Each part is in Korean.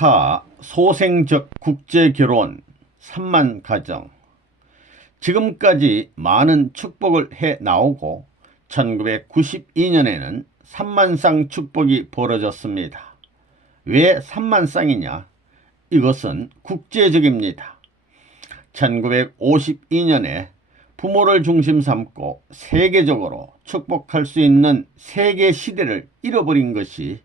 자, 소생적 국제결혼 3만 가정. 지금까지 많은 축복을 해 나오고 1992년에는 3만 쌍 축복이 벌어졌습니다. 왜 3만 쌍이냐? 이것은 국제적입니다. 1952년에 부모를 중심 삼고 세계적으로 축복할 수 있는 세계 시대를 잃어버린 것이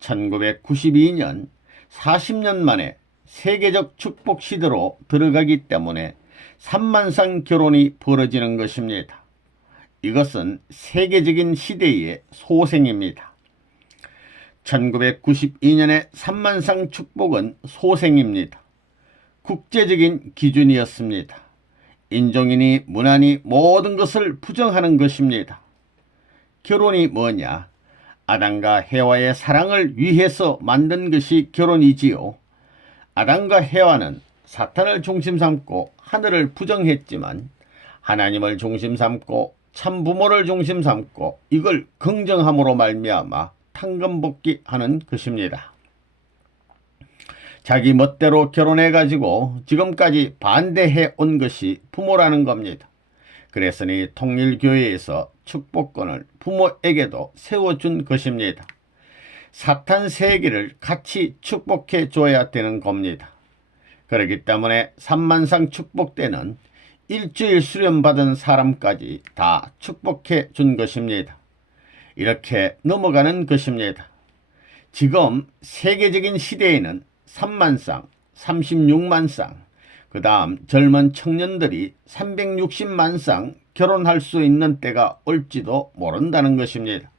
1992년 40년 만에 세계적 축복 시대로 들어가기 때문에 3만 쌍 결혼이 벌어지는 것입니다. 이것은 세계적인 시대의 소생입니다. 1992년의 3만 쌍 축복은 소생입니다. 국제적인 기준이었습니다. 인종이니 문화니 모든 것을 부정하는 것입니다. 결혼이 뭐냐? 아담과 해와의 사랑을 위해서 만든 것이 결혼이지요. 아담과 해와는 사탄을 중심 삼고 하늘을 부정했지만 하나님을 중심 삼고 참부모를 중심 삼고 이걸 긍정함으로 말미암아 탕감복귀하는 것입니다. 자기 멋대로 결혼해가지고 지금까지 반대해 온 것이 부모라는 겁니다. 그랬으니 통일교회에서 축복권을 부모에게도 세워준 것입니다. 사탄 세계를 같이 축복해 줘야 되는 겁니다. 그렇기 때문에 3만 쌍 축복 때는 일주일 수련받은 사람까지 다 축복해 준 것입니다. 이렇게 넘어가는 것입니다. 지금 세계적인 시대에는 3만 쌍, 36만 쌍, 그 다음 젊은 청년들이 360만 쌍 결혼할 수 있는 때가 올지도 모른다는 것입니다.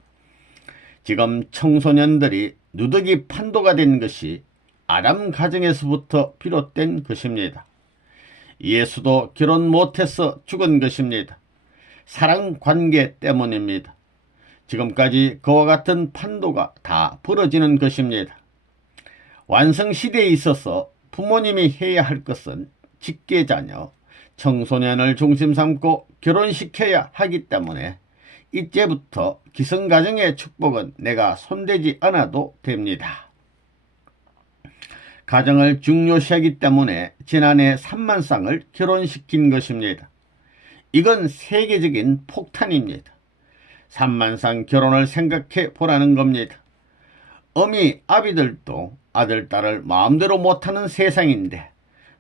지금 청소년들이 누더기 판도가 된 것이 아담 가정에서부터 비롯된 것입니다. 예수도 결혼 못해서 죽은 것입니다. 사랑관계 때문입니다. 지금까지 그와 같은 판도가 다 벌어지는 것입니다. 완성시대에 있어서 부모님이 해야 할 것은 직계자녀, 청소년을 중심 삼고 결혼시켜야 하기 때문에 이제부터 기성가정의 축복은 내가 손대지 않아도 됩니다. 가정을 중요시하기 때문에 지난해 3만 쌍을 결혼시킨 것입니다. 이건 세계적인 폭탄입니다. 3만 쌍 결혼을 생각해 보라는 겁니다. 어미 아비들도 아들, 딸을 마음대로 못하는 세상인데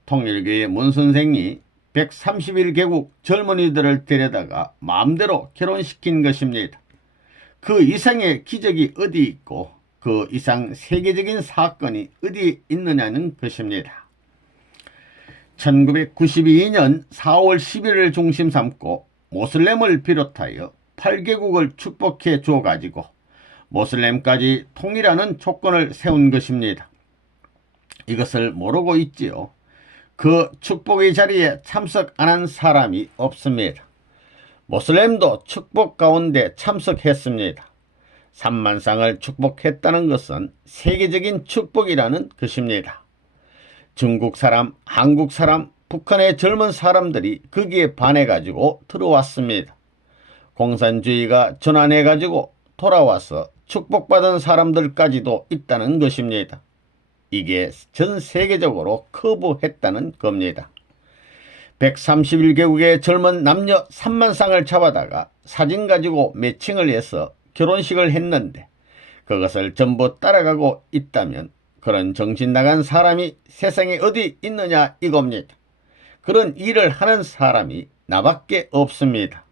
통일교의 문선생이 131개국 젊은이들을 데려다가 마음대로 결혼시킨 것입니다. 그 이상의 기적이 어디 있고 그 이상 세계적인 사건이 어디 있느냐는 것입니다. 1992년 4월 10일을 중심 삼고 모슬렘을 비롯하여 8개국을 축복해 줘가지고 모슬렘까지 통일하는 조건을 세운 것입니다. 이것을 모르고 있지요. 그 축복의 자리에 참석 안 한 사람이 없습니다. 모슬렘도 축복 가운데 참석했습니다. 3만 쌍을 축복했다는 것은 세계적인 축복이라는 것입니다. 중국 사람, 한국 사람, 북한의 젊은 사람들이 거기에 반해가지고 들어왔습니다. 공산주의가 전환해가지고 돌아와서 축복받은 사람들까지도 있다는 것입니다. 이게 전 세계적으로 커브했다는 겁니다. 131개국의 젊은 남녀 3만 쌍을 잡아다가 사진 가지고 매칭을 해서 결혼식을 했는데 그것을 전부 따라가고 있다면 그런 정신 나간 사람이 세상에 어디 있느냐 이겁니다. 그런 일을 하는 사람이 나밖에 없습니다.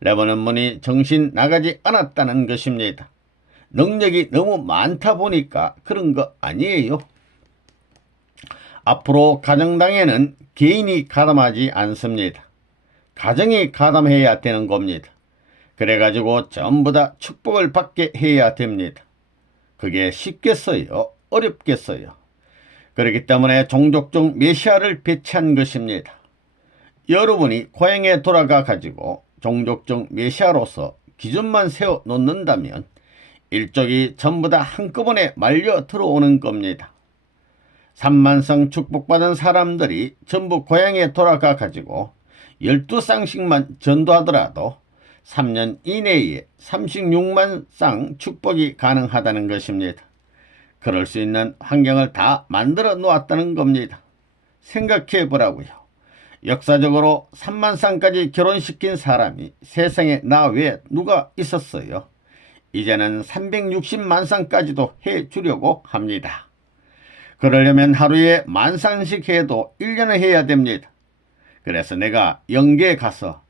레버넌 문이 정신 나가지 않았다는 것입니다. 능력이 너무 많다 보니까 그런 거 아니에요. 앞으로 가정당에는 개인이 가담하지 않습니다. 가정이 가담해야 되는 겁니다. 그래가지고 전부 다 축복을 받게 해야 됩니다. 그게 쉽겠어요? 어렵겠어요? 그렇기 때문에 종족적 메시아를 배치한 것입니다. 여러분이 고향에 돌아가 가지고 종족적 메시아로서 기준만 세워 놓는다면 일족이 전부 다 한꺼번에 말려 들어오는 겁니다. 3만 쌍 축복받은 사람들이 전부 고향에 돌아가 가지고 12쌍씩만 전도하더라도 3년 이내에 36만 쌍 축복이 가능하다는 것입니다. 그럴 수 있는 환경을 다 만들어 놓았다는 겁니다. 생각해 보라고요. 역사적으로 3만 쌍까지 결혼시킨 사람이 세상에 나 외에 누가 있었어요? 이제는 360만 쌍까지도 해주려고 합니다. 그러려면 하루에 10,000쌍씩 해도 1년을 해야 됩니다. 그래서 내가 영계에 가서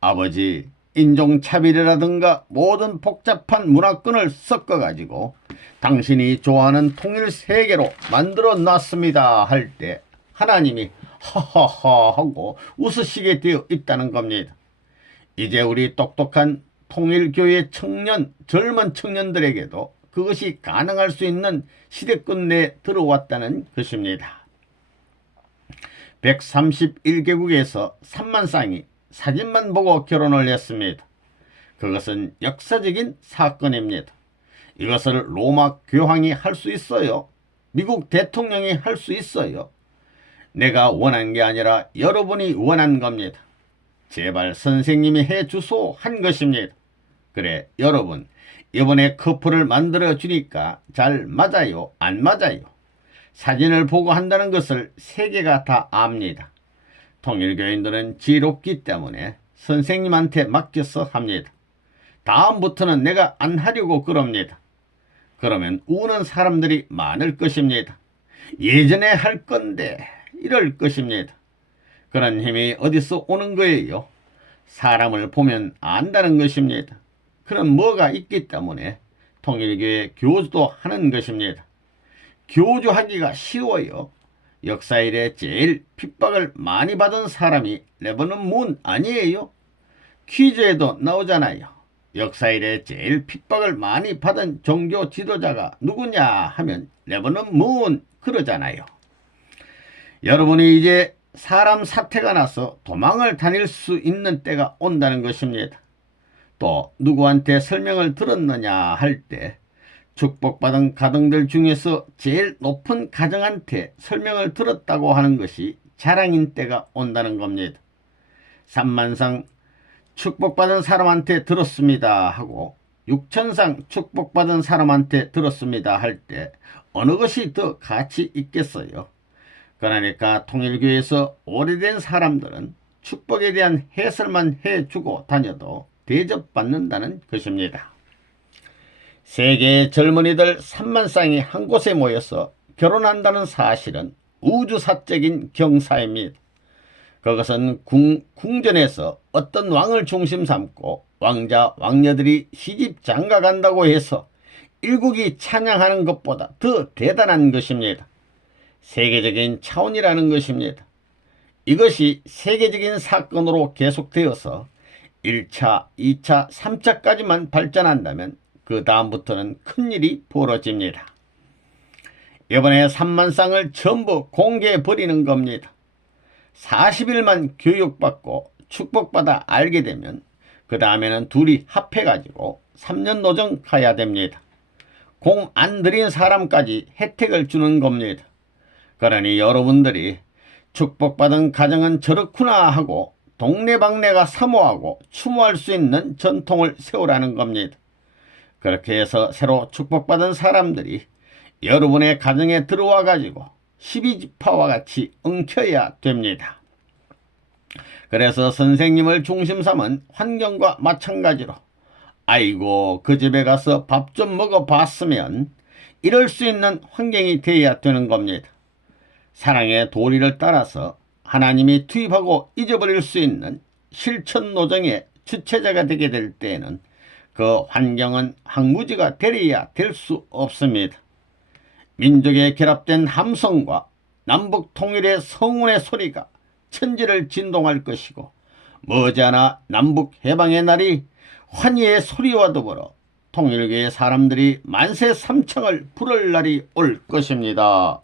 아버지, 인종차별이라든가 모든 복잡한 문화권을 섞어가지고 당신이 좋아하는 통일세계로 만들어 놨습니다 할 때 하나님이 하하하 하고 웃으시게 되어 있다는 겁니다. 이제 우리 똑똑한 통일교회 청년, 젊은 청년들에게도 그것이 가능할 수 있는 시대권 내에 들어왔다는 것입니다. 131개국에서 3만 쌍이 사진만 보고 결혼을 했습니다. 그것은 역사적인 사건입니다. 이것을 로마 교황이 할 수 있어요. 미국 대통령이 할 수 있어요. 내가 원한 게 아니라 여러분이 원한 겁니다. 제발 선생님이 해주소 한 것입니다. 그래, 여러분, 이번에 커플을 만들어 주니까 잘 맞아요, 안 맞아요? 사진을 보고 한다는 것을 세계가 다 압니다. 통일교인들은 지롭기 때문에 선생님한테 맡겨서 합니다. 다음부터는 내가 안 하려고 그럽니다. 그러면 우는 사람들이 많을 것입니다. 예전에 할 건데 이럴 것입니다. 그런 힘이 어디서 오는 거예요? 사람을 보면 안다는 것입니다. 그런 뭐가 있기 때문에 통일교회 교주도 하는 것입니다. 교주하기가 쉬워요. 역사 이래 제일 핍박을 많이 받은 사람이 레버넌 문 아니에요? 퀴즈에도 나오잖아요. 역사 이래 제일 핍박을 많이 받은 종교 지도자가 누구냐 하면 레버넌 문 그러잖아요. 여러분이 이제 사람 사태가 나서 도망을 다닐 수 있는 때가 온다는 것입니다. 또 누구한테 설명을 들었느냐 할 때 축복받은 가정들 중에서 제일 높은 가정한테 설명을 들었다고 하는 것이 자랑인 때가 온다는 겁니다. 3만 쌍 축복받은 사람한테 들었습니다 하고 6,000쌍 축복받은 사람한테 들었습니다 할 때 어느 것이 더 가치 있겠어요? 그러니까 통일교에서 오래된 사람들은 축복에 대한 해설만 해주고 다녀도 대접받는다는 것입니다. 세계의 젊은이들 3만 쌍이 한 곳에 모여서 결혼한다는 사실은 우주사적인 경사입니다. 그것은 궁전에서 어떤 왕을 중심 삼고 왕자, 왕녀들이 시집 장가 간다고 해서 일국이 찬양하는 것보다 더 대단한 것입니다. 세계적인 차원이라는 것입니다. 이것이 세계적인 사건으로 계속되어서 1차, 2차, 3차까지만 발전한다면 그 다음부터는 큰일이 벌어집니다. 이번에 3만 쌍을 전부 공개해버리는 겁니다. 40일만 교육받고 축복받아 알게 되면 그 다음에는 둘이 합해가지고 3년 노정 가야 됩니다. 공 안 들인 사람까지 혜택을 주는 겁니다. 그러니 여러분들이 축복받은 가정은 저렇구나 하고 동네방네가 사모하고 추모할 수 있는 전통을 세우라는 겁니다. 그렇게 해서 새로 축복받은 사람들이 여러분의 가정에 들어와 가지고 12지파와 같이 엉켜야 됩니다. 그래서 선생님을 중심 삼은 환경과 마찬가지로 아이고 그 집에 가서 밥 좀 먹어봤으면 이럴 수 있는 환경이 되어야 되는 겁니다. 사랑의 도리를 따라서 하나님이 투입하고 잊어버릴 수 있는 실천 노정의 주체자가 되게 될 때에는 그 환경은 황무지가 되려야 될 수 없습니다. 민족의 결합된 함성과 남북 통일의 성운의 소리가 천지를 진동할 것이고 머지않아 남북 해방의 날이 환희의 소리와 더불어 통일교의 사람들이 만세 삼창을 부를 날이 올 것입니다.